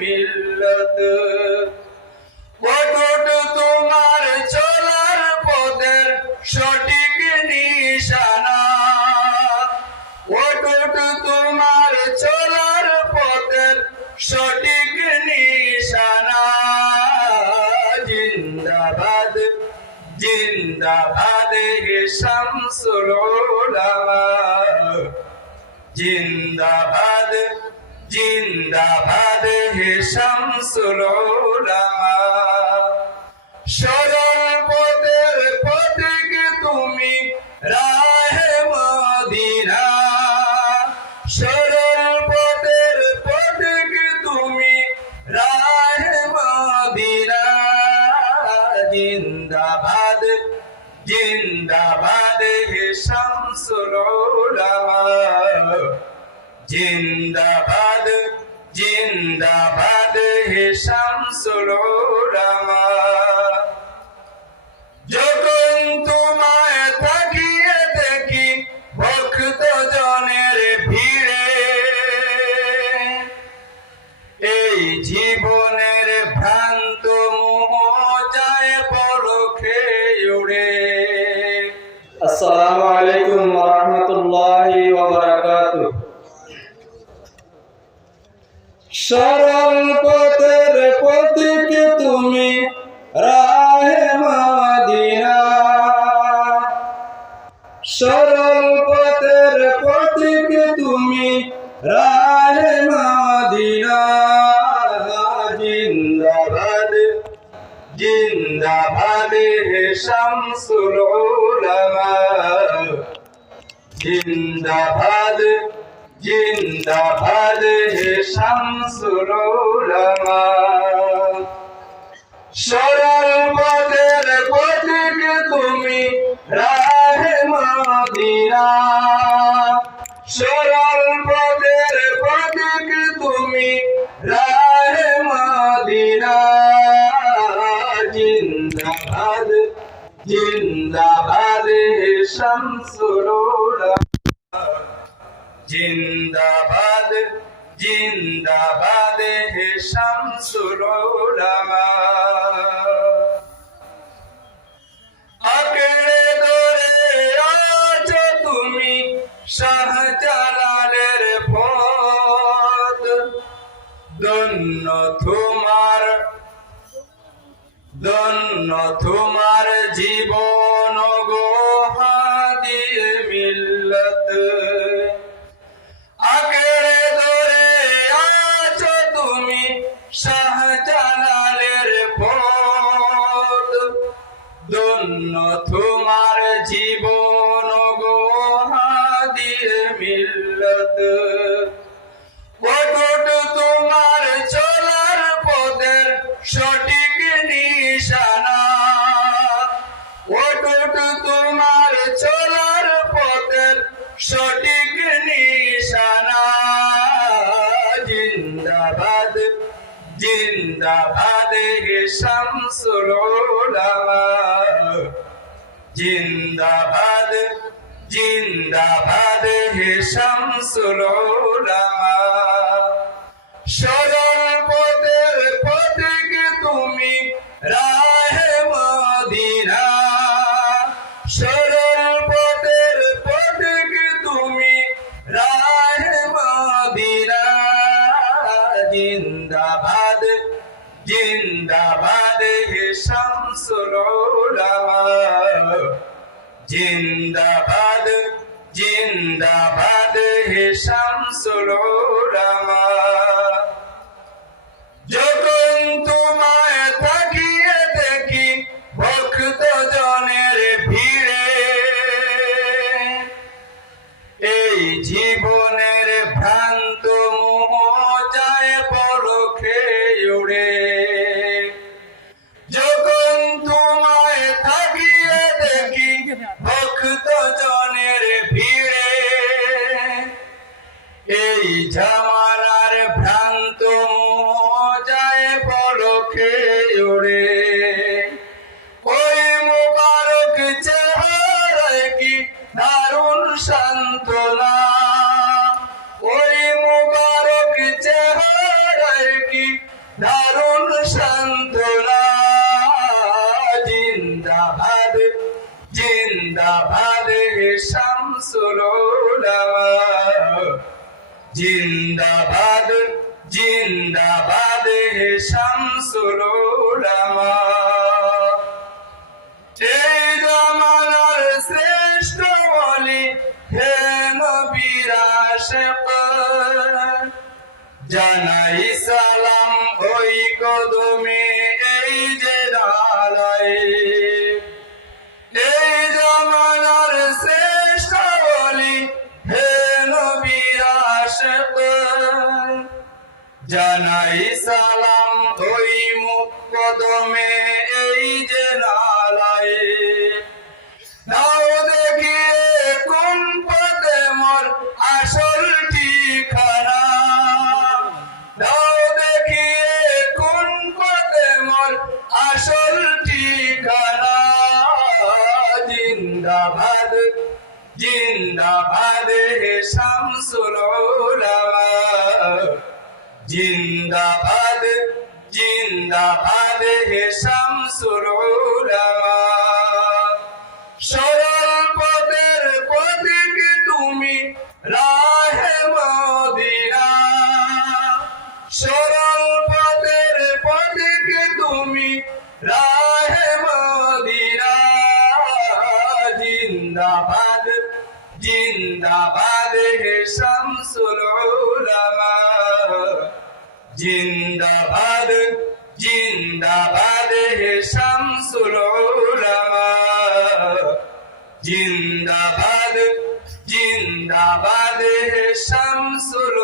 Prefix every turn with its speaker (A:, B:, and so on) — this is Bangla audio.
A: মিল্লত। অটুট তোমার চলার পথের সঠিক নিশানা। অটুট তোমার চলার পথের সঠিক নিশানা। জিন্দাবাদ জিন্দাবাদ হে শামসুল উলামা। জিন্দাবাদ জিন্দাবাদ হে শামসুল উলামা সরল পথের পথিক তুমি রাহে মদিনা। সরল পথের পথিক তুমি রাহে মদিনা। জিন্দাবাদ জিন্দাবাদ হে শামসুল জিন্দাবাদ জিন্দাবাদ হে শামসুল যখন তোমায় তাকিয়ে দেখি, ভক্ত জনের ভিড়ে। এই জীবনের ভ্রান্ত মোহ যায় পরখে উড়ে।
B: আসসালামু আলাইকুম। সরল পথের পথিক তুমি রাহে মদিনা
A: জিন্দাবাদ জিন্দাবাদ শামসুল উলামা জিন্দাবাদ জিন্দাবাদ শামসুল উলামা। রাহে সরল পথের পথিক তুমি রাহে মদিনা জিন্দাবাদ জিন্দাবাদ উলামা জিন্দাবাদ জিন্দাবাদ হে ধন্য তোমার ধন্য তোমার জীবন গো মিল্লত। আঁকড়ে ধরে আছো তুমি শাহজালালের পথ। ধন্য তোমার জীবন গো হাদিয়ে মিল্লত। সঠিক নিশানা জিন্দাবাদ জিন্দাবাদ হে শামসুল উলামা। জিন্দাবাদ জিন্দাবাদ হে শামসুল উলামা। সরল জিন্দাবাদ জিন্দাবাদ হে শামসুল উলামা পরখে উড়ে ওই মুবারক চেহারায় কি দারুণ সান্ত্বনা। ওই মুবারক চেহারায় কি দারুণ সান্ত্বনা। জিন্দাবাদ জিন্দাবাদ শামসুল জিন্দাবাদ জিন্দাবাদ শামসুল শ্রেষ্ঠ বলি হে নবীর জানাই সালাম ওই কদমে জানাই সালাম ওই মুকদমে এই যে নালাই নাও দেখিয়ে কোন পদে মোর আসল ঠিকানা। নাও দেখিয়ে কোন পদে মোর আসল ঠিকানা। জিন্দাবাদ জিন্দাবাদ শামসুল উলামা। জিন্দাবাদ জিন্দাবাদ হে শামসুল উলামা। সরল পথের পথিক তুমি রাহে মদিনা। সরল পথের পথিক তুমি রাহে মদিনা। জিন্দাবাদ জিন্দাবাদ হে শামসুল জিন্দাবাদ জিন্দাবাদ হে শামসুল উলামা। জিন্দাবাদ জিন্দাবাদ হে শামসুল